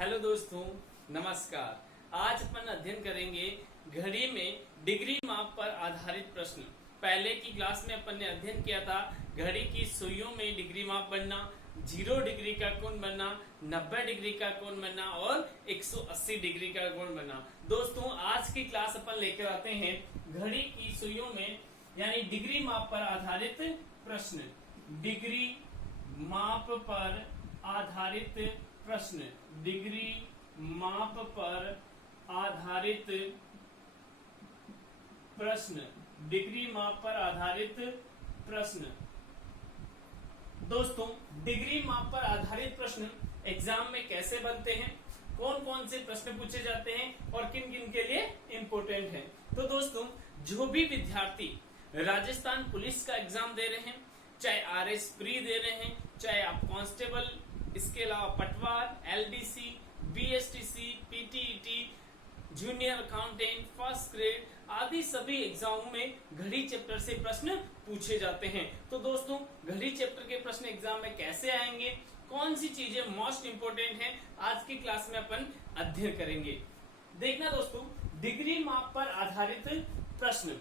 Hello दोस्तों, नमस्कार। आज अपन अध्ययन करेंगे घड़ी में डिग्री माप पर आधारित प्रश्न। पहले की क्लास में अपन ने अध्ययन किया था घड़ी की सुइयों में डिग्री माप बनना, 0 डिग्री का कोण बनना, 90 डिग्री का कोण बनना और 180 डिग्री का कोण बनना। दोस्तों, आज की क्लास अपन लेकर आते हैं घड़ी की सुइयों में यानी डिग्री माप पर आधारित प्रश्न। डिग्री माप पर आधारित प्रश्न, डिग्री माप पर आधारित प्रश्न, डिग्री माप पर आधारित प्रश्न। दोस्तों, डिग्री माप पर आधारित प्रश्न एग्जाम में कैसे बनते हैं, कौन कौन से प्रश्न पूछे जाते हैं और किन किन के लिए इंपॉर्टेंट है। तो दोस्तों, जो भी विद्यार्थी राजस्थान पुलिस का एग्जाम दे रहे हैं, चाहे आरएस प्री दे रहे हैं, चाहे आप कांस्टेबल, इसके अलावा पटवार, LDC, BSTC, PTET, junior accountant, first grade आदि सभी एग्जामों में घड़ी चैप्टर से प्रश्न पूछे जाते हैं। तो दोस्तों, घड़ी चैप्टर के प्रश्न एग्जाम में कैसे आएंगे, कौन सी चीजें मोस्ट इंपोर्टेंट हैं, आज की क्लास में अपन अध्ययन करेंगे। देखना दोस्तों, डिग्री माप पर आधारित प्रश्न।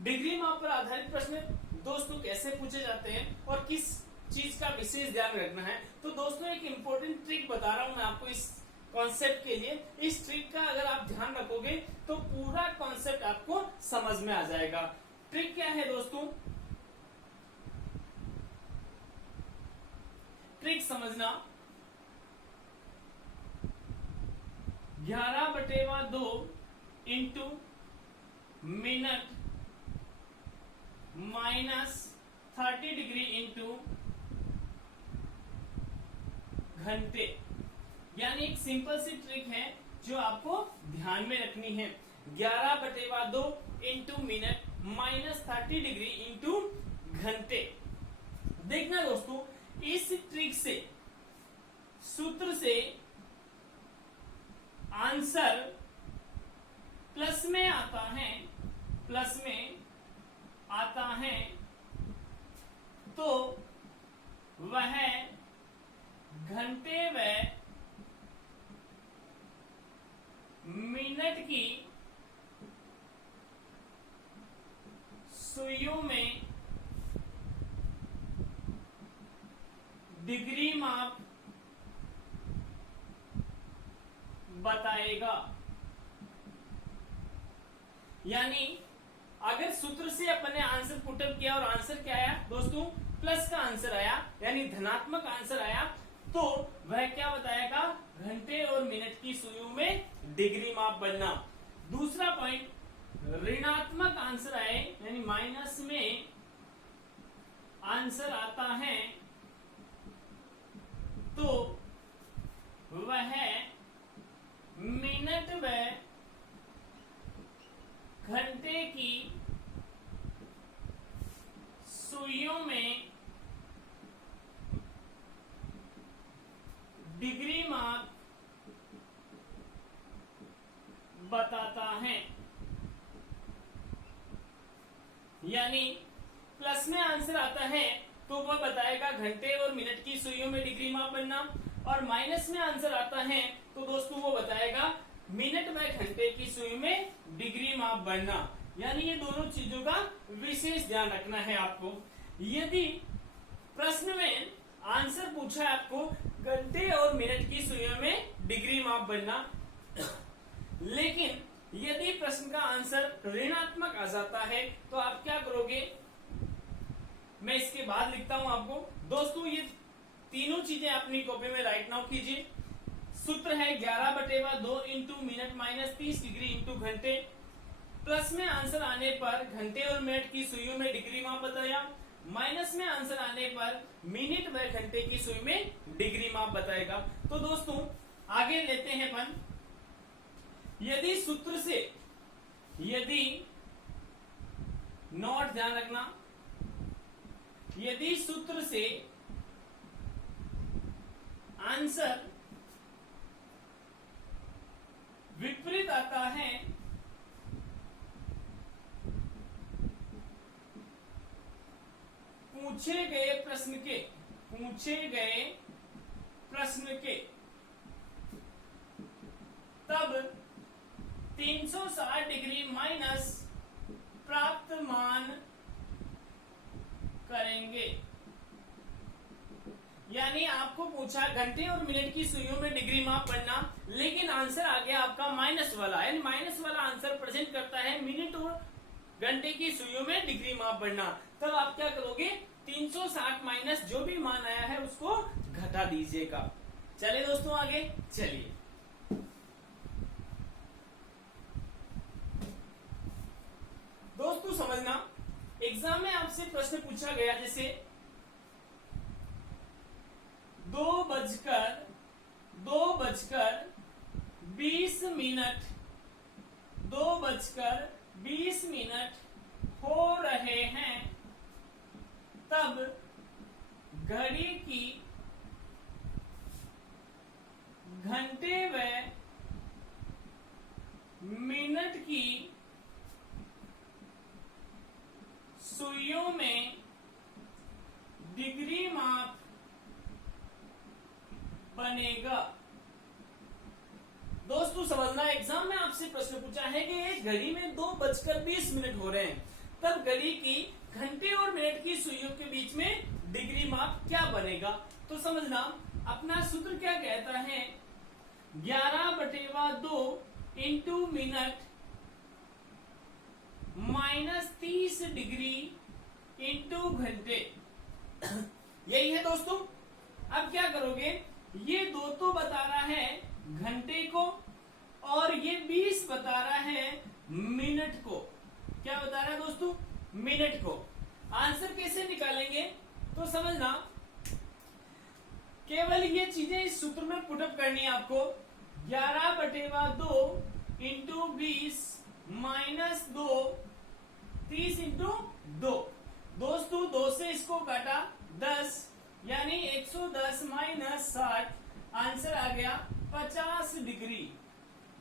डिग्री माप पर आधारित प्रश्न दोस्तों कैसे पूछे जाते हैं और किस चीज का विशेष ध्यान रखना है। तो दोस्तों, एक इंपॉर्टेंट ट्रिक बता रहा हूं मैं आपको इस कॉन्सेप्ट के लिए। इस ट्रिक का अगर आप ध्यान रखोगे तो पूरा कॉन्सेप्ट आपको समझ में आ जाएगा। ट्रिक क्या है दोस्तों? ट्रिक समझना, 11/2 इंटू मिनट -30 डिग्री इंटू घंटे, यानी एक सिंपल सी ट्रिक है जो आपको ध्यान में रखनी है। 11/2 इंटू मिनट -30 डिग्री इंटू घंटे। देखना दोस्तों, इस ट्रिक से, सूत्र से आंसर प्लस में आता है, प्लस में आता है तो वह घंटे व मिनट की सुइयों में डिग्री माप बताएगा। यानी अगर सूत्र से अपन ने आंसर पुटअप किया और आंसर क्या आया दोस्तों? प्लस का आंसर आया, यानी धनात्मक आंसर आया, तो वह क्या बताएगा? घंटे और मिनट की सुइयों में डिग्री माप बनना। दूसरा पॉइंट, ऋणात्मक आंसर आए यानी माइनस में आंसर आता है तो वह मिनट व घंटे की सुइयों में डिग्री माप बताता है। यानी प्लस में आंसर आता है तो वह बताएगा घंटे और मिनट की सुइयों में डिग्री माप बनना, और माइनस में आंसर आता है तो दोस्तों वो बताएगा मिनट व घंटे की सुई में डिग्री माप बनना। यानी ये दोनों चीजों का विशेष ध्यान रखना है आपको। यदि प्रश्न में आंसर पूछा है आपको घंटे और मिनट की सुइयों में डिग्री माप बनना, लेकिन यदि प्रश्न का आंसर ऋणात्मक आ जाता है तो आप क्या करोगे? मैं इसके बाद लिखता हूं आपको। दोस्तों, ये तीनों चीजें अपनी कॉपी में राइट नाउ कीजिए। सूत्र है 11/2 इंटू मिनट -30 डिग्री इंटू घंटे। प्लस में आंसर आने पर घंटे और मिनट की सुइयों में डिग्री माप बताया, माइनस में आंसर आने पर मिनट व घंटे की सुई में डिग्री माप बताएगा। तो दोस्तों, आगे लेते हैं अपन। यदि सूत्र से, यदि नोट ध्यान रखना, यदि सूत्र से आंसर विपरीत आता है पूछे गए प्रश्न के 360 डिग्री माइनस प्राप्त मान करेंगे। यानी आपको पूछा घंटे और मिनट की सुइयों में डिग्री माप पढ़ना, लेकिन आंसर आ गया आपका माइनस वाला, यानी माइनस वाला आंसर प्रेजेंट करता है मिनट और घंटे की सुइयों में डिग्री माप पढ़ना। तब आप क्या करोगे, 360 माइनस जो भी मान आया है उसको घटा दीजिएगा। चलिए दोस्तों आगे चलिए। दोस्तों समझना, एग्जाम में आपसे प्रश्न पूछा गया जैसे 2:20 हो रहे हैं, तब घड़ी की घंटे व मिनट की सुइयों में डिग्री माप बनेगा। दोस्तों समझना, एग्जाम में आपसे प्रश्न पूछा है कि एक घड़ी में 2:20 हो रहे हैं, तब घड़ी की घंटे और मिनट की सुइयों के बीच में डिग्री माप क्या बनेगा। तो समझना, अपना सूत्र क्या कहता है, 11/2 इंटू मिनट -30 डिग्री इंटू घंटे। यही है दोस्तों। अब क्या करोगे, ये 2 तो बता रहा है घंटे को और ये 20 बता रहा है मिनट को। क्या बता रहा है दोस्तों, मिनट को। आंसर कैसे निकालेंगे, तो समझना, केवल ये चीजें इस सूत्र में पुटअप करनी है आपको। 11/2 इंटू 20 -2 30 इंटू 2। दोस्तों 2 से इसको काटा 10, यानी 110 माइनस 60, आंसर आ गया 50 डिग्री।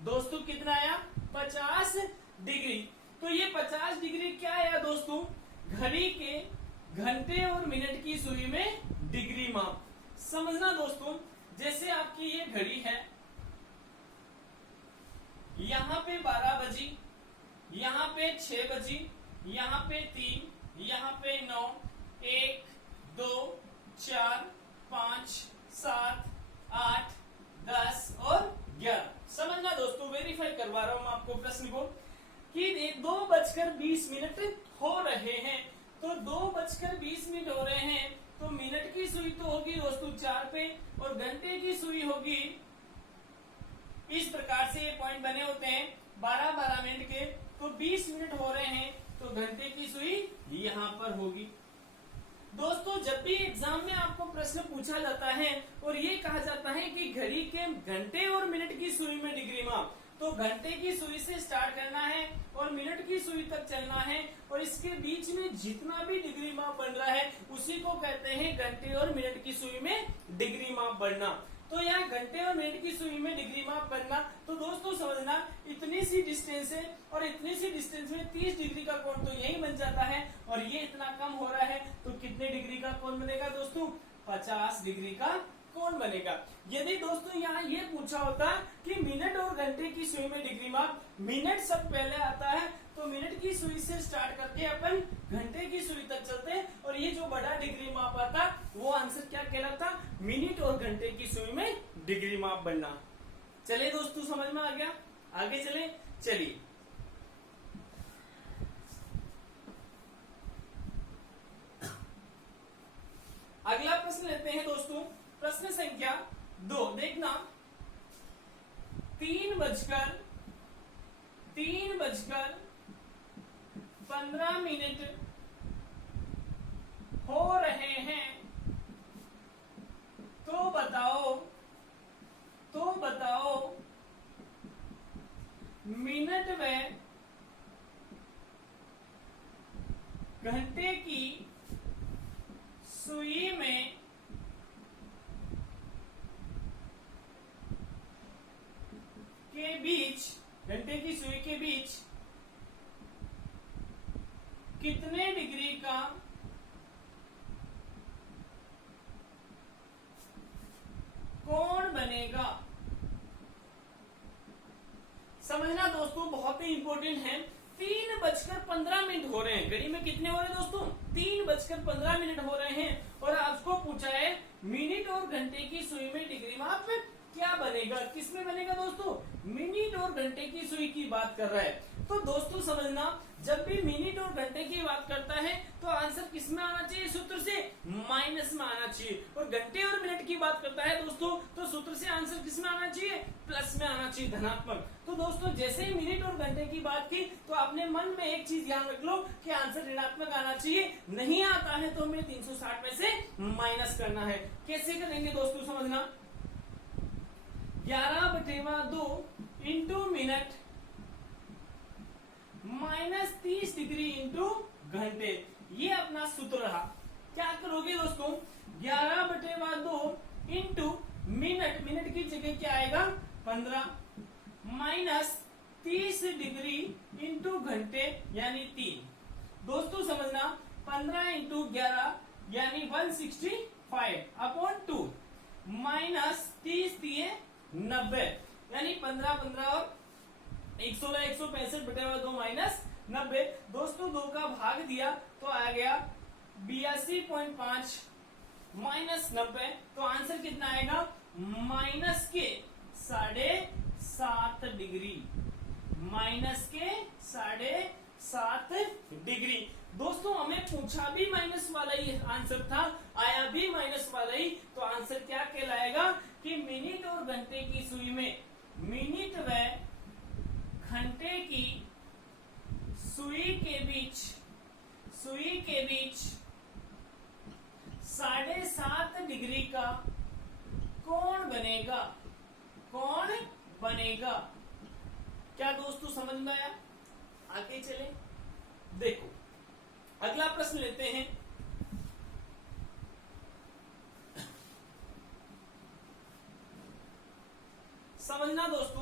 दोस्तों कितना आया, 50 डिग्री। तो ये 50 डिग्री क्या आया दोस्तों, घड़ी के घंटे और मिनट की सुई में डिग्री माप। समझना दोस्तों, जैसे आपकी ये घड़ी है, यहां पे 12 बजी, यहां पे 6 बजी, यहां पे 3, यहां पे 9, 1 2 4 5 7 8 10 और 11। समझना दोस्तों, वेरीफाई करवा रहा हूं मैं आपको प्रश्न को कि 2:20 हो रहे हैं। तो 2:20 हो रहे हैं, तो मिनट की सुई तो होगी दोस्तों 4 पे और घंटे की सुई होगी, इस प्रकार से ये पॉइंट बने होते हैं 12-12 मिनट के। तो 20 मिनट हो रहे हैं, तो घंटे की सुई यहां पर होगी। दोस्तों जब भी एग्जाम में आपको प्रश्न पूछा जाता है और ये कहा जाता है कि घड़ी के घंटे और मिनट की सुई में डिग्री माप, तो घंटे की सुई से स्टार्ट करना है और मिनट की सुई तक चलना है, और इसके बीच में जितना भी डिग्री माप बन रहा है उसी को कहते हैं घंटे और मिनट की सुई में डिग्री माप बढ़ना। तो यहाँ घंटे और मिनट की सुई में डिग्री माप बनना, तो दोस्तों समझना, इतनी सी डिस्टेंस है और इतनी सी डिस्टेंस में 30 डिग्री का कोण तो यही बन जाता है, और ये इतना कम हो रहा है तो कितने डिग्री का कोण बनेगा दोस्तों, 50 डिग्री का कोण बनेगा। यदि दोस्तों यहाँ ये पूछा होता कि मिनट और घंटे की सुई में डिग्री माप, मिनट सब पहले आता है तो मिनट की सुई से स्टार्ट करके अपन घंटे की सुई तक चलते हैं, और ये जो बड़ा डिग्री माप आता वो आंसर क्या कहलाता, मिनट और घंटे की सुई में डिग्री माप बनना। चलिए दोस्तों समझ में आ गया, आगे चले चलिए। अगला प्रश्न लेते हैं दोस्तों, प्रश्न संख्या 2। देखना, 3:15 हो रहे हैं, तो बताओ मिनट व घंटे की सुई में के बीच, घंटे की सुई के बीच कितने डिग्री का कोण बनेगा। समझना दोस्तों बहुत ही इंपॉर्टेंट है। 3:15 हो रहे हैं, घड़ी में कितने हो रहे हैं दोस्तों? 3:15 हो रहे हैं और आपको पूछा है मिनट और घंटे की सुई में डिग्री माप क्या बनेगा? किसमें बनेगा दोस्तों? मिनट और घंटे की सुई की बात कर रहा है। तो दोस्तों समझना, जब भी मिनट और घंटे की बात करता है तो आंसर किस में आना चाहिए? सूत्र से माइनस में आना चाहिए। और घंटे और मिनट की बात करता है दोस्तों तो सूत्र से आंसर किस में आना चाहिए? प्लस में आना चाहिए, धनात्मक। तो दोस्तों जैसे ही मिनट और घंटे की बात की तो आपने मन में एक चीज ध्यान रख लो कि आंसर ऋणात्मक आना चाहिए। नहीं आता है तो हमें 360 में से माइनस करना है। कैसे करेंगे दोस्तों? समझना, 11/2 into minute minus 30 degree into घंटे, ये अपना सूत्र रहा। क्या करोगे दोस्तों? 11/2 इंटू मिनट, मिनट की जगह क्या आएगा? 15 माइनस 30 डिग्री इंटू घंटे यानी 3। दोस्तों समझना, 15 इंटू 11 यानी 165/2 माइनस 30 दिए 90 यानी 15 और 116 165/2 माइनस 90। दोस्तों 2 का भाग दिया तो आ गया 82.5 माइनस 90। तो आंसर कितना आएगा? माइनस के 7.5 डिग्री, माइनस के 7.5 डिग्री। दोस्तों हमें पूछा भी माइनस वाला ही आंसर था, आया भी माइनस वाला ही। तो आंसर क्या कहलाएगा कि मिनट और घंटे की सुई में, मिनट व घंटे की सुई के बीच 7.5 डिग्री का कोण बनेगा। कौन बनेगा? क्या दोस्तों समझ में आया? आगे चले, देखो अगला प्रश्न लेते हैं। समझना दोस्तों,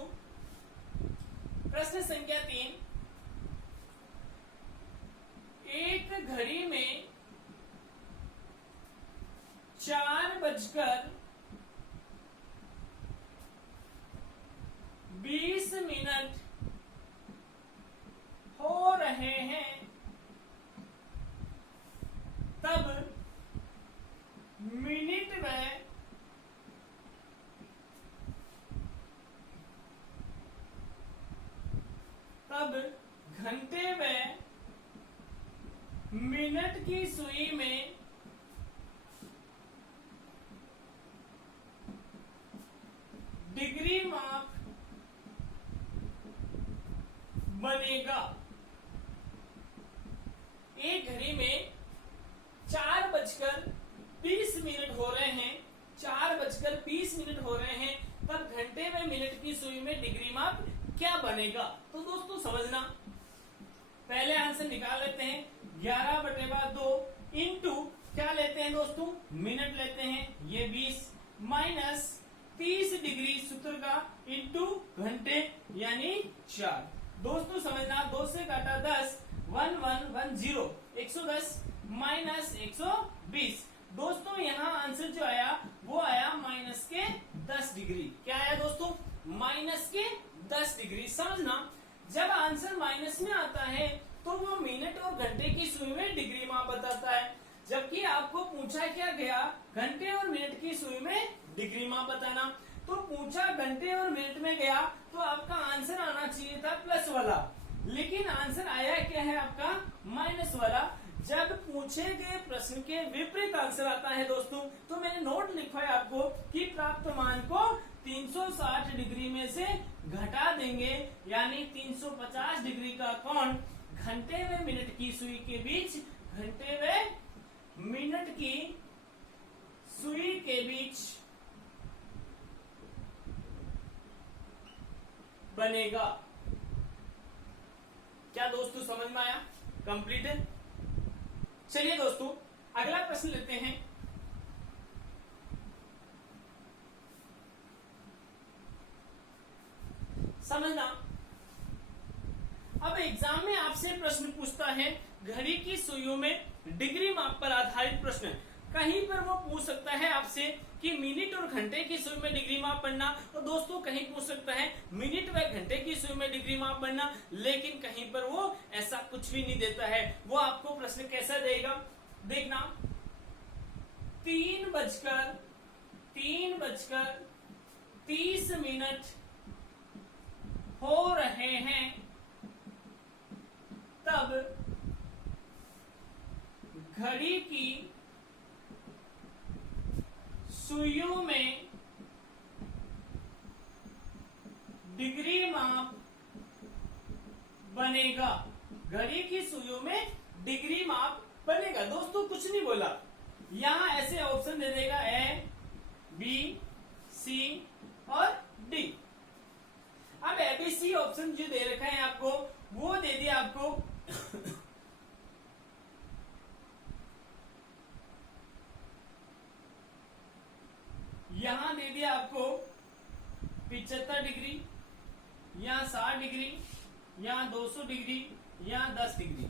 प्रश्न संख्या 3, एक घड़ी में 4:20 हो रहे हैं, तब मिनट में घंटे में मिनट की सुई में डिग्री माप बनेगा। एक घड़ी में 4:20 हो रहे हैं, 4:20 हो रहे हैं, तब घंटे में मिनट की सुई में डिग्री माप क्या बनेगा? तो दोस्तों समझना, पहले आंसर निकाल लेते हैं। 11/2 इंटू क्या लेते हैं दोस्तों? मिनट लेते हैं, ये 20 माइनस 30 डिग्री सूत्र का इंटू घंटे यानी 4। दोस्तों समझना, 2 से काटा 10, 1110, 110 माइनस 120। दोस्तों यहाँ आंसर जो आया वो आया माइनस के 10 डिग्री। क्या आया दोस्तों? माइनस के 10 डिग्री। समझना, जब आंसर माइनस में आता है तो वो मिनट और घंटे की सुई में डिग्री माप बताता है, जबकि आपको पूछा क्या गया? घंटे और मिनट की सुई में डिग्री माप बताना। तो पूछा घंटे और मिनट में गया तो आपका आंसर आना चाहिए था प्लस वाला, लेकिन आंसर आया क्या है आपका? माइनस वाला। जब पूछे गए प्रश्न के विपरीत आंसर आता है दोस्तों, तो मैंने नोट लिखा है आपको कि प्राप्त मान को 360 डिग्री में से घटा देंगे, यानी 350 डिग्री का कोण घंटे व मिनट की सुई के बीच, घंटे व मिनट की सुई के बीच बनेगा। क्या दोस्तों समझ में आया? कंप्लीट है। चलिए दोस्तों अगला प्रश्न लेते हैं। समझना, अब एग्जाम में आपसे प्रश्न पूछता है घड़ी की सुइयों में डिग्री माप पर आधारित प्रश्न। कहीं पर वो पूछ सकता है आपसे कि मिनट और घंटे की सुई में डिग्री माप बनना, तो दोस्तों कहीं पूछ सकता है मिनट व घंटे की सुई में डिग्री माप बनना, लेकिन कहीं पर वो ऐसा कुछ भी नहीं देता है। वो आपको प्रश्न कैसा देगा, देखना 3:30 हो रहे हैं, तब घड़ी की सुइयों में डिग्री माप बनेगा। घड़ी की सुइयों में डिग्री माप बनेगा। दोस्तों कुछ नहीं बोला, यहां ऐसे ऑप्शन दे देगा ए, बी, सी और डी। अब एबीसी ऑप्शन जो दे रखा है आपको, वो दे दिया आपको यहां दे दिया आपको 75 डिग्री, यहां 60 डिग्री, यहां 200 डिग्री, यहां 10 डिग्री।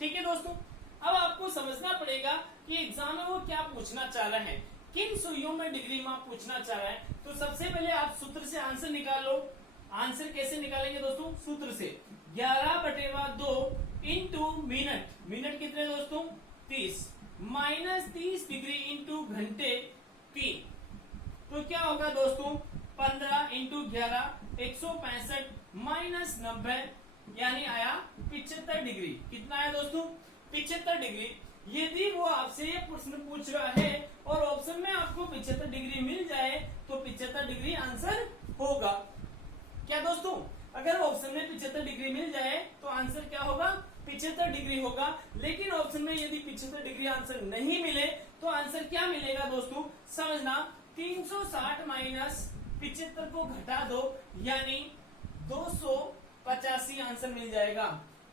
ठीक है दोस्तों, अब आपको समझना पड़ेगा कि एग्जाम में वो क्या पूछना चाह रहा है, किन सुइयों में डिग्री माप पूछना चाह रहा है। तो सबसे पहले आप सूत्र से आंसर निकालो। आंसर कैसे निकालेंगे दोस्तों, सूत्र से 11/2 इंटू मिनट, मिनट कितने दोस्तों 30, माइनस 30 डिग्री इंटू घंटे 3, तो क्या होगा दोस्तों 15 इंटू 11 165 माइनस 90 यानी आया 75 डिग्री। कितना आया दोस्तों 75 डिग्री। यदि वो आपसे ये प्रश्न पूछ रहा है और ऑप्शन में आपको 75 डिग्री मिल जाए तो 75 डिग्री आंसर होगा। क्या दोस्तों, अगर ऑप्शन में 75 डिग्री मिल जाए तो आंसर क्या होगा 75 डिग्री होगा। लेकिन ऑप्शन में यदि 75 डिग्री आंसर नहीं मिले तो आंसर क्या मिलेगा दोस्तों, समझना 360 माइनस 75 को घटा दो यानी 285 आंसर मिल जाएगा।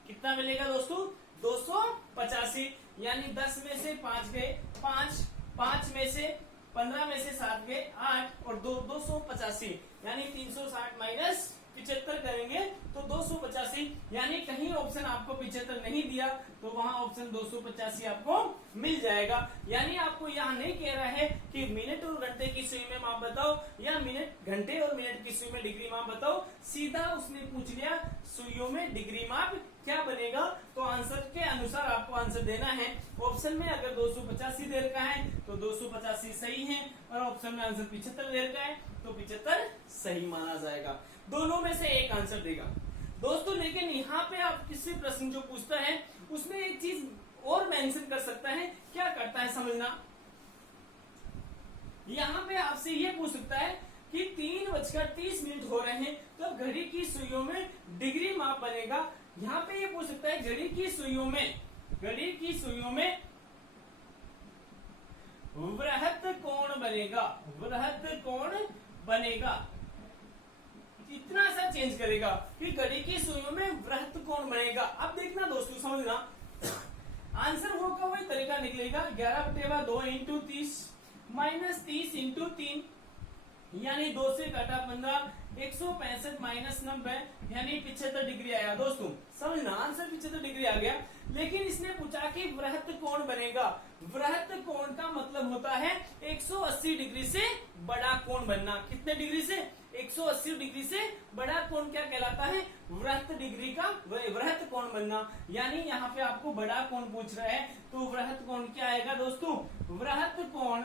कितना मिलेगा दोस्तों 285, यानी 10 में से 5 गए 5 में से 15 में से 7 गए 8 और 285, यानी 360 माइनस 75 करेंगे तो 285, यानी कहीं ऑप्शन आपको 75 नहीं दिया तो वहां ऑप्शन 285 आपको मिल जाएगा। यानी आपको यहाँ नहीं कह रहा है कि मिनट और घंटे की सुई में माप बताओ या मिनट घंटे और मिनट की सुई में डिग्री माप बताओ, सीधा उसने पूछ लिया सुइयों में डिग्री माप क्या बनेगा, तो आंसर के अनुसार आपको आंसर देना है। ऑप्शन में अगर 285 दे रखा है तो 285 सही है और ऑप्शन में आंसर 75 दे रखा है तो 75 सही माना जाएगा। दोनों में से एक आंसर देगा दोस्तों। लेकिन यहाँ पे आप किसी प्रश्न जो पूछता है उसमें एक चीज और मेंशन कर सकता है, क्या करता है समझना। यहाँ पे आपसे ये पूछ सकता है कि 3:30 हो रहे हैं तो घड़ी की सुइयों में डिग्री माप बनेगा। यहाँ पे ये पूछ सकता है घड़ी की सुइयों में वृहत कोण बनेगा। इतना सा चेंज करेगा कि घड़ी की सुइयों में वृहत कोण बनेगा। अब देखना दोस्तों, समझना आंसर वो का वही तरीका निकलेगा 11/2 इंटू 30 माइनस 30 इंटू 3 यानी 2 से घटा 15 165 माइनस 90 यानी 75 डिग्री आया। दोस्तों समझना आंसर 75 डिग्री आ गया। लेकिन इसने पूछा कि वृहत कोण बनेगा। वृहत कोण का मतलब होता है 180 डिग्री से बड़ा कोण बनना। कितने डिग्री से 180 डिग्री से बड़ा कोण क्या कहलाता है, वृहत कोण बनना। यानी यहाँ पे आपको बड़ा कोण पूछ रहा है तो वृहत कोण क्या आएगा दोस्तों, वृहत कोण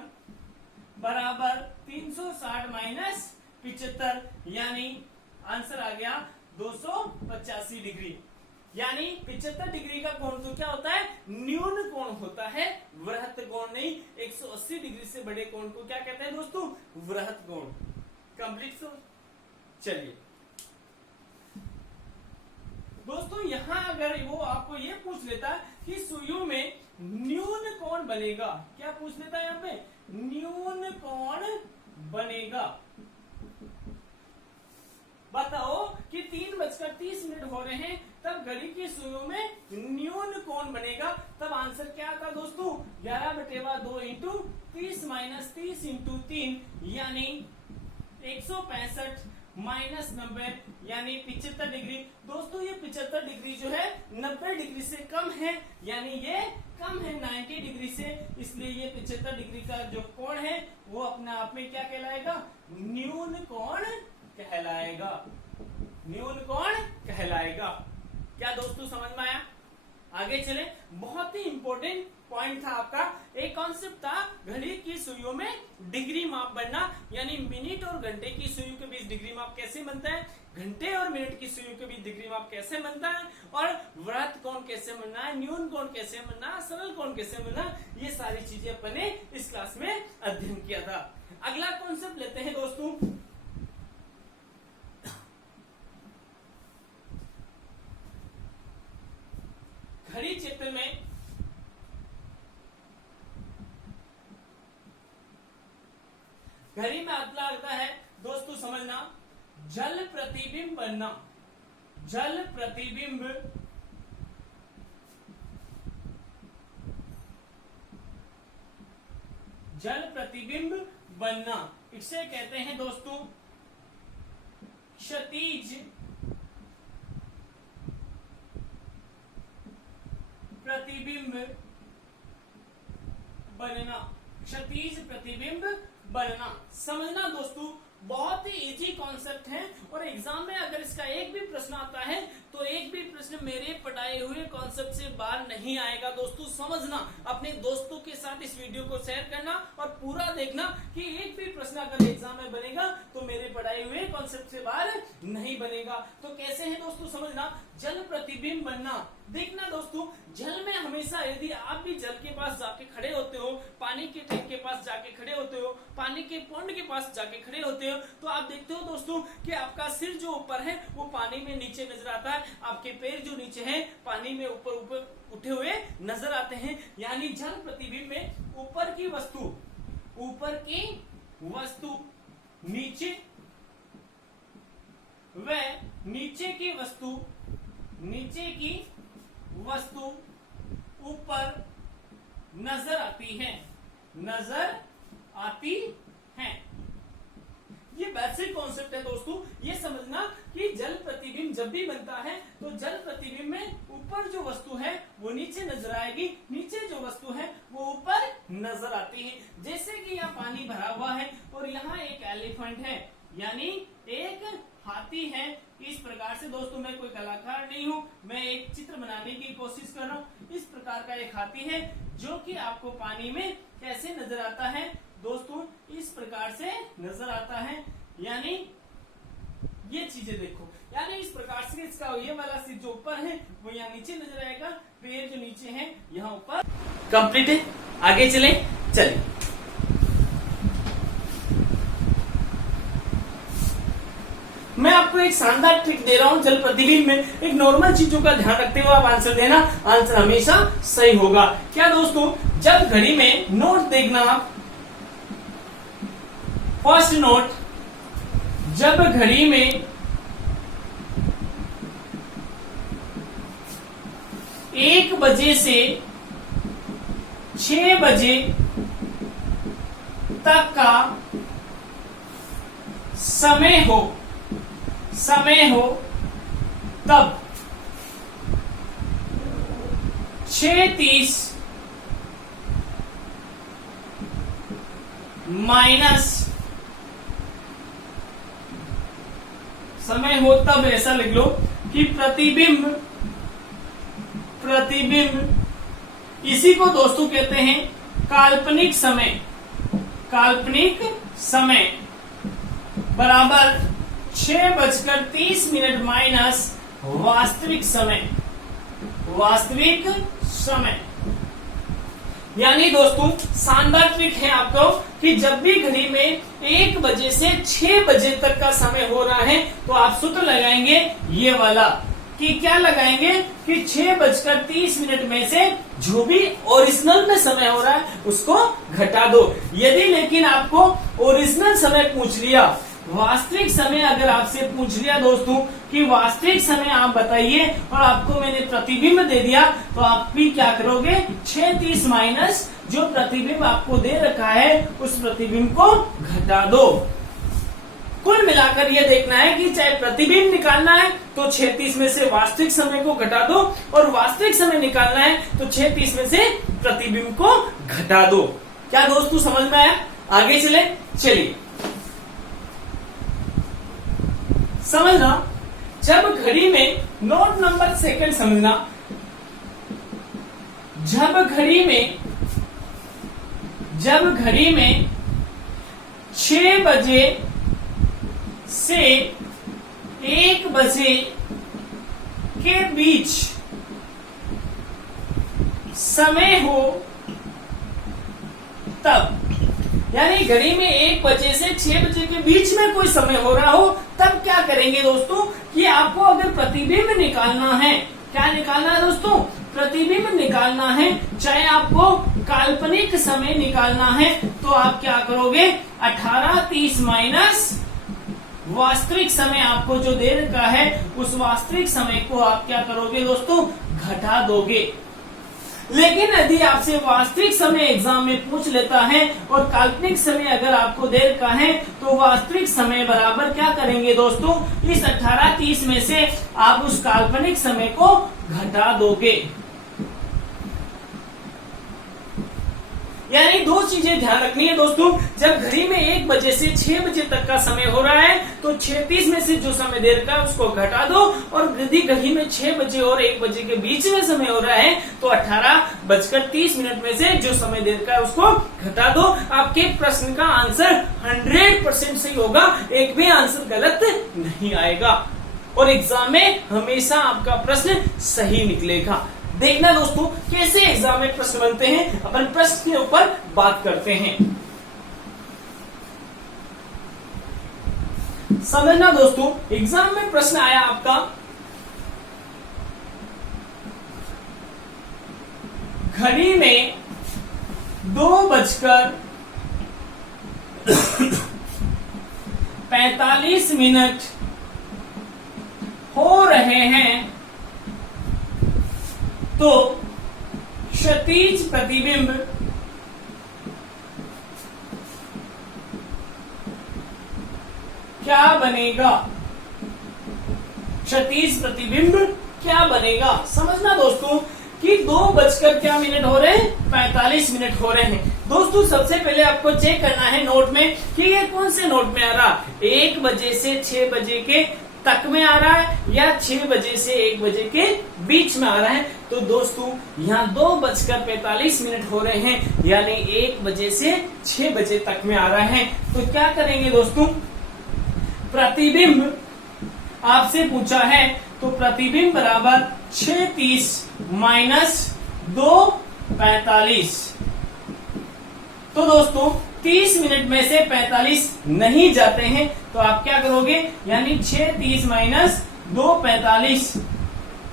बराबर 360 माइनस 75 यानी आंसर आ गया 285 डिग्री। यानी 75 डिग्री का कोण तो क्या होता है, न्यून कोण होता है, वृहत कोण नहीं। 180 डिग्री से बड़े कोण को क्या कहते हैं दोस्तों, वृहत कोण। कंप्लीट। तो चलिए दोस्तों, यहां अगर वो आपको ये पूछ लेता कि सुइयों में न्यून कोण बनेगा, क्या पूछ लेता है यहाँ पे, न्यून कोण बनेगा। बताओ कि 3:30 हो रहे हैं तब घड़ी की सुइयों में न्यून कोण बनेगा। तब आंसर क्या आता दोस्तों, 11/2 इंटू 30 माइनस 30 इंटू 3 यानी 165 -90 यानी 75 डिग्री। दोस्तों ये 75 डिग्री जो है 90 डिग्री से कम है, यानी ये कम है 90 डिग्री से, इसलिए ये 75 डिग्री का जो कोण है वो अपने आप में क्या कहलाएगा? न्यून कोण कहलाएगा। न्यून कोण कहलाएगा। क्या दोस्तों समझ में आया? आगे चले। बहुत ही इंपॉर्टेंट पॉइंट था आपका, एक कॉन्सेप्ट था घड़ी की सुइयों में डिग्री माप बनना, यानी मिनट और घंटे की सुइयों के बीच डिग्री माप कैसे बनता है, घंटे और मिनट की सुइयों के बीच डिग्री माप कैसे बनता है, और वृत्त कोण कैसे बनना है, न्यून कोण कैसे बनना है, सरल कोण कैसे बनना, ये सारी चीजें अपन ने इस क्लास में अध्ययन किया था। अगला कॉन्सेप्ट लेते हैं दोस्तों, घड़ी चित्र में घड़ी में अगला आता है दोस्तों समझना, जल प्रतिबिंब बनना। जल प्रतिबिंब बनना, इसे कहते हैं दोस्तों क्षैतिज प्रतिबिंब बनना। क्षैतिज प्रतिबिंब बनना समझना दोस्तों, बहुत ही इजी कॉन्सेप्ट है, और एग्जाम में अगर इसका एक भी प्रश्न आता है तो एक भी प्रश्न मेरे पढ़ाए हुए कॉन्सेप्ट से बाहर नहीं आएगा। दोस्तों समझना, अपने दोस्तों के साथ इस वीडियो को शेयर करना और पूरा देखना कि एक भी प्रश्न अगर एग्जाम में बनेगा तो मेरे पढ़ाए हुए कॉन्सेप्ट से बाहर नहीं बनेगा। तो कैसे है दोस्तों समझना, जल प्रतिबिंब बनना। देखना दोस्तों, जल में हमेशा यदि आप भी जल के पास जाके खड़े होते हो, पानी के टैंक के पास जाके खड़े होते हो, पानी के पॉन्ड के पास जाके खड़े होते हो, तो आप देखते हो दोस्तों कि आपका सिर जो ऊपर है वो पानी में नीचे नजर आता है, आपके पैर जो नीचे हैं पानी में ऊपर ऊपर उठे हुए नजर आते हैं। यानी जल प्रतिबिंब में ऊपर की वस्तु नीचे व नीचे की वस्तु ऊपर नजर आती है। ये बेसिक कॉन्सेप्ट है दोस्तों, ये समझना कि जल प्रतिबिंब जब भी बनता है तो जल प्रतिबिंब में ऊपर जो वस्तु है वो नीचे नजर आएगी, नीचे जो वस्तु है वो ऊपर नजर आती है। जैसे कि यहाँ पानी भरा हुआ है और यहाँ एक एलिफेंट है, यानी एक हाथी है। इस प्रकार से दोस्तों मैं कोई कलाकार नहीं हूँ, मैं एक चित्र बनाने की कोशिश कर रहा हूँ। इस प्रकार का एक हाथी है जो कि आपको पानी में कैसे नजर आता है दोस्तों, इस प्रकार से नजर आता है। यानी ये चीजें देखो, यानी इस प्रकार से इसका ये वाला सिर जो ऊपर है वो यहाँ नीचे नजर आएगा, पैर जो नीचे है यहाँ ऊपर। कंप्लीट है, आगे चलिए। मैं आपको एक शानदार ट्रिक दे रहा हूं जल प्रतिबिंब में, एक नॉर्मल चीजों का ध्यान रखते हुए आप आंसर देना, आंसर हमेशा सही होगा। क्या दोस्तों, जब घड़ी में नोट देखना, फर्स्ट नोट, जब घड़ी में 1 बजे से 6 बजे तक का समय हो तब 6:30 माइनस समय हो तब ऐसा लिख लो कि प्रतिबिंब, इसी को दोस्तों कहते हैं काल्पनिक समय बराबर 6:30 माइनस वास्तविक समय। यानी दोस्तों शानदार ट्रिक है आपको कि जब भी घड़ी में 1 बजे से 6 बजे तक का समय हो रहा है तो आप सूत्र लगाएंगे ये वाला, कि क्या लगाएंगे कि 6:30 में से जो भी ओरिजिनल में समय हो रहा है उसको घटा दो। यदि लेकिन आपको ओरिजिनल समय पूछ लिया, वास्तविक समय अगर आपसे पूछ लिया दोस्तों कि वास्तविक समय आप बताइए और आपको मैंने प्रतिबिंब दे दिया, तो आप भी क्या करोगे, 6:30 माइनस जो प्रतिबिंब आपको दे रखा है उस प्रतिबिंब को घटा दो। कुल मिलाकर ये देखना है कि चाहे प्रतिबिंब निकालना है तो 6:30 में से वास्तविक समय को घटा दो, और वास्तविक समय निकालना है तो 6:30 में से प्रतिबिंब को घटा दो। क्या दोस्तों समझ में आया? आगे चलिए समझना, जब घड़ी में नोट नंबर सेकंड समझना, जब घड़ी में 6 बजे से 1 बजे के बीच समय हो तब, यानी घड़ी में 1 बजे से 6 बजे के बीच में कोई समय हो रहा हो, तब क्या करेंगे दोस्तों कि आपको अगर प्रतिबिंब निकालना है, क्या निकालना है दोस्तों? प्रतिबिंब निकालना है, चाहे आपको काल्पनिक समय निकालना है, तो आप क्या करोगे? 18:30 माइनस वास्तविक समय आपको जो दे रखा है, उस वास्तविक समय को आप क्या करोगे दोस्तों? घटा दोगे। लेकिन यदि आपसे वास्तविक समय एग्जाम में पूछ लेता है और काल्पनिक समय अगर आपको दे रखा है, तो वास्तविक समय बराबर क्या करेंगे दोस्तों? इस 18:30 में से आप उस काल्पनिक समय को घटा दोगे। यानी दो चीजें ध्यान रखनी है दोस्तों, जब घड़ी में 1 बजे से 6 बजे तक का समय हो रहा है, तो 6:30 में से जो समय दे रखा है उसको घटा दो, और यदि घड़ी में 6 बजे और 1 बजे के बीच में समय हो रहा है, तो 18:30 में से जो समय दे रखा है उसको घटा दो। आपके प्रश्न का आंसर 100% सही होगा, एक भी आंसर गलत नहीं आएगा, और एग्जाम में हमेशा आपका प्रश्न सही निकलेगा। देखना दोस्तों कैसे एग्जाम में प्रश्न बनते हैं, अपन प्रश्न के ऊपर बात करते हैं। समझना दोस्तों, एग्जाम में प्रश्न आया आपका, घड़ी में 2:45 हो रहे हैं, तो क्षैतिज प्रतिबिंब क्या बनेगा? क्षैतिज प्रतिबिंब क्या बनेगा? समझना दोस्तों कि 2:45 हो रहे हैं, 45 मिनट हो रहे हैं। दोस्तों सबसे पहले आपको चेक करना है नोट में कि ये कौन से नोट में आ रहा, 1 बजे से 6 बजे के तक में आ रहा है या 6 बजे से 1 बजे के बीच में आ रहा है। तो दोस्तों यहाँ 2:45 हो रहे हैं, यानी 1 बजे से 6 बजे तक में आ रहा है। तो क्या करेंगे दोस्तों? प्रतिबिंब आपसे पूछा है, तो प्रतिबिंब बराबर 6:30 माइनस 2:45। तो दोस्तों 30 मिनट में से 45 नहीं जाते हैं, तो आप क्या करोगे? यानी 6:30 माइनस 2:45।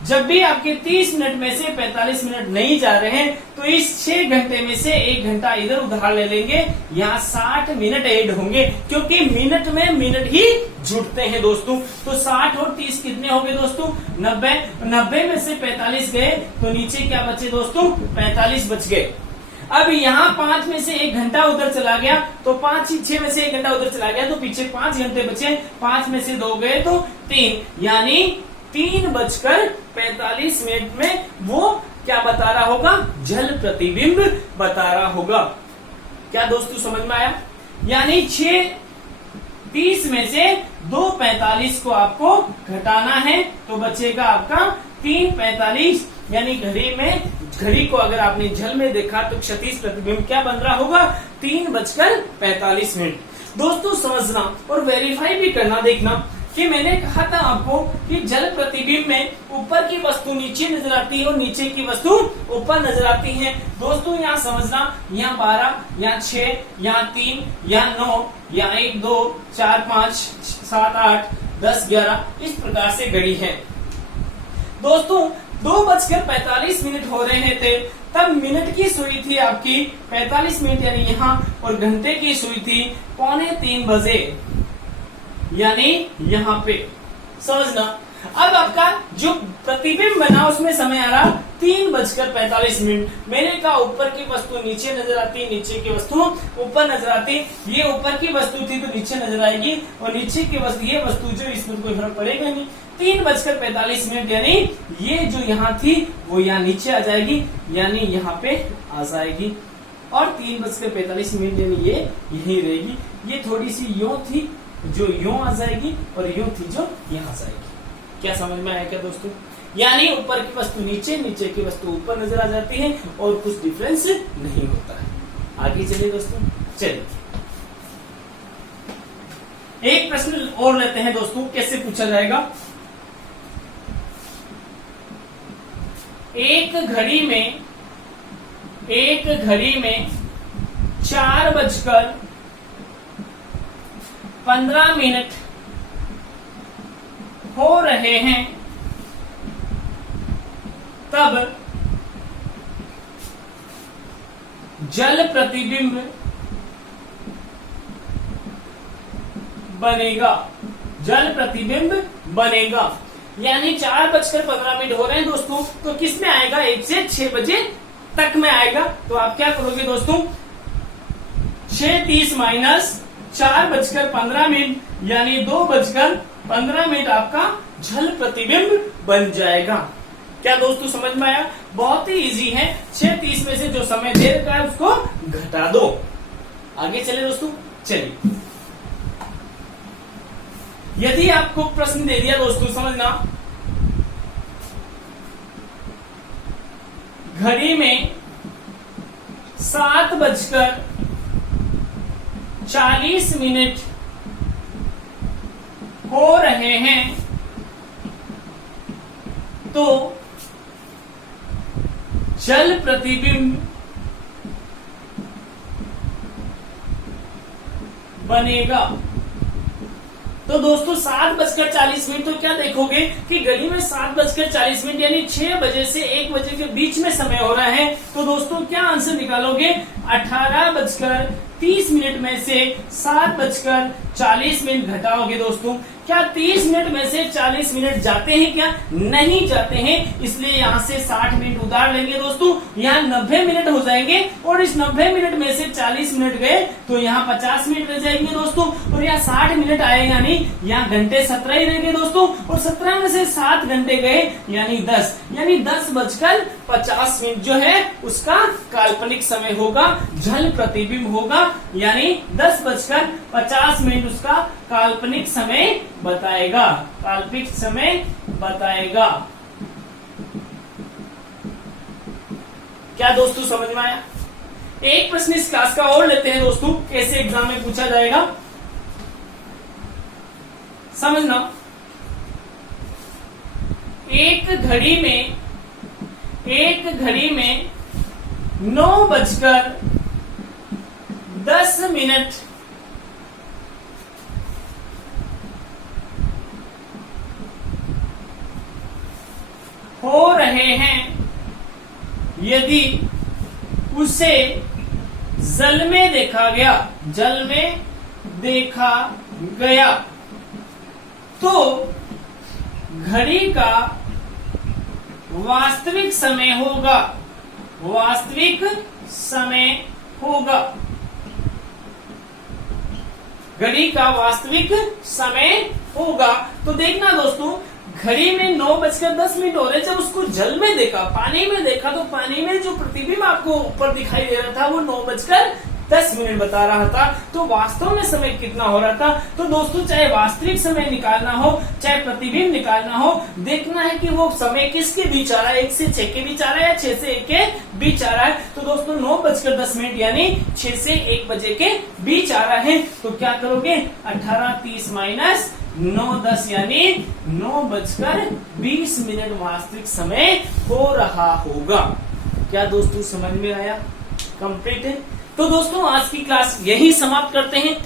जब भी आपके 30 मिनट में से 45 मिनट नहीं जा रहे हैं, तो इस 6 घंटे में से 1 घंटा इधर उधार ले लेंगे, यहाँ 60 मिनट ऐड होंगे, क्योंकि मिनट में मिनट ही जुड़ते हैं दोस्तों। तो 60 और 30 कितने हो गए दोस्तों? 90 में से 45 गए, तो नीचे क्या बचे दोस्तों? 45 बच गए। अब यहाँ 5 में से 1 घंटा उधर चला गया, तो 6 में से 1 घंटा उधर चला गया, तो पीछे 5 घंटे बचे, 5 में से 2 गए तो 3, यानी 3:45 में वो क्या बता रहा होगा? जल प्रतिबिंब बता रहा होगा। क्या दोस्तों समझ में आया? यानी 6:30 में से 2:45 को आपको घटाना है, तो बचेगा आपका 3:45। यानी घड़ी को अगर आपने जल में देखा तो क्षैतिज प्रतिबिंब क्या बन रहा होगा? 3:45। दोस्तों समझना और वेरीफाई भी करना, देखना कि मैंने कहा था आपको कि जल प्रतिबिंब में ऊपर की वस्तु नीचे नजर आती है और नीचे की वस्तु ऊपर नजर आती है। दोस्तों यहाँ समझना, यहाँ 12, यहाँ 6, यहाँ 3, यहाँ 9, यहाँ 1, 2, 4, 5, 7, 8, 10, 11 इस प्रकार से घड़ी है। दोस्तों 2:45 हो रहे थे, तब मिनट की सुई थी आपकी 45 मिनट यानी यहाँ, और घंटे की सुई थी 2:45 बजे यानी यहाँ पे। समझना, अब आपका जो प्रतिबिंब बना उसमें समय आ रहा 3:45। मैंने कहा ऊपर की वस्तु नीचे नजर आती है, नीचे की वस्तु ऊपर नजर आती है। ये ऊपर की वस्तु थी तो नीचे नजर आएगी, और नीचे की वस्तु ये वस्तु जो इसमें कोई फर्क पड़ेगा नहीं। 3:45 यानी ये जो यहाँ थी वो यहाँ नीचे आ जाएगी, यानी यहाँ पे आ जाएगी, और 3:45 यानी ये यही रहेगी। ये थोड़ी सी यूं थी जो यूं आ जाएगी, और यूं थी जो यहाँ आ जाएगी। क्या समझ में आया क्या दोस्तों? यानी ऊपर की वस्तु नीचे, नीचे की वस्तु ऊपर नजर आ जाती है, और कुछ डिफरेंस नहीं होता है। आगे चलिए दोस्तों, चलिए एक प्रश्न और लेते हैं दोस्तों। कैसे पूछा जाएगा? एक घड़ी में 4:15 हो रहे हैं, तब जल प्रतिबिंब बनेगा। जल प्रतिबिंब बनेगा यानी 4:15 हो रहे हैं दोस्तों, तो किस में आएगा? 1 से 6 बजे तक में आएगा। तो आप क्या करोगे दोस्तों? 6:30 माइनस 4:15 यानी 2:15 आपका जल प्रतिबिंब बन जाएगा। क्या दोस्तों समझ में आया? बहुत ही इजी है। 6:30 में से जो समय दे रखा है उसको घटा दो। आगे चले दोस्तों, चलिए। यदि आपको प्रश्न दे दिया दोस्तों, समझना, घड़ी में 7:40 हो रहे हैं, तो जल प्रतिबिंब बनेगा। तो दोस्तों 7:40 तो क्या देखोगे कि घड़ी में 7:40 यानी 6 बजे से 1 बजे के बीच में समय हो रहा है। तो दोस्तों क्या आंसर निकालोगे? 18:30 में से 7:40 घटाओगे दोस्तों। क्या 30 मिनट में से 40 मिनट जाते हैं? क्या नहीं जाते हैं, इसलिए यहाँ से 60 मिनट उतार लेंगे दोस्तों। यहाँ 90 मिनट हो जाएंगे, और इस 90 मिनट में से 40 मिनट गए तो यहाँ 50 मिनट रह जाएंगे दोस्तों, और यहाँ 60 मिनट आएगा नहीं, यहाँ घंटे 17 ही रहेंगे दोस्तों, और 17 में से 7 घंटे गए यानी 10, यानी 10:50 जो है उसका काल्पनिक समय होगा, जल प्रतिबिंब होगा, यानी 10:50 उसका काल्पनिक समय बताएगा। काल्पनिक समय बताएगा। क्या दोस्तों समझ में आया? एक प्रश्न इस क्लास का और लेते हैं दोस्तों, कैसे एग्जाम में पूछा जाएगा समझना। एक घड़ी में 9:10 हो रहे हैं, यदि उसे जल में देखा गया, तो घड़ी का वास्तविक समय होगा। घड़ी का वास्तविक समय होगा। तो देखना दोस्तों, घड़ी में 9:10 हो रहे, जब उसको जल में देखा, पानी में देखा, तो पानी में जो प्रतिबिंब आपको ऊपर दिखाई दे रहा था वो 9:10 बता रहा था। तो वास्तव में समय कितना हो रहा था? तो दोस्तों चाहे वास्तविक समय निकालना हो, चाहे प्रतिबिंब निकालना हो, देखना है कि वो समय किसके बीच आ रहा है, 1 से 6 के बीच आ रहा है या 6 से 1 के बीच आ रहा है। तो दोस्तों 9:10 यानी 6 से 1 बजे के बीच आ रहा है। तो क्या करोगे? 18:30 माइनस 9:10 यानी 9:20 वास्तविक समय हो रहा होगा। क्या दोस्तों समझ में आया? कंप्लीट है। तो दोस्तों आज की क्लास यही समाप्त करते हैं।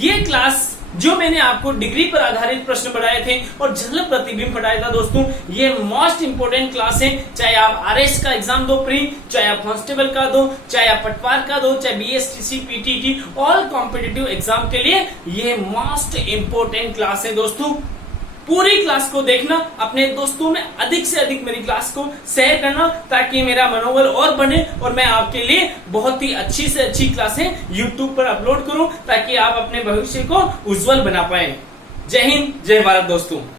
ये क्लास जो मैंने आपको डिग्री पर आधारित प्रश्न पढ़ाए थे और जल प्रतिबिंब पढ़ाया था दोस्तों, ये मोस्ट इंपोर्टेंट क्लास है। चाहे आप आरएस का एग्जाम दो प्री, चाहे आप कांस्टेबल का दो, चाहे आप पटवार का दो, चाहे BSTC PTT, all competitive exam के लिए ये मोस्ट इंपोर्टेंट क्लास है दोस्तों। पूरी क्लास को देखना, अपने दोस्तों में अधिक से अधिक मेरी क्लास को शेयर करना, ताकि मेरा मनोबल और बढ़े और मैं आपके लिए बहुत ही अच्छी से अच्छी क्लासें YouTube पर अपलोड करूं, ताकि आप अपने भविष्य को उज्जवल बना पाए। जय हिंद, जय भारत दोस्तों।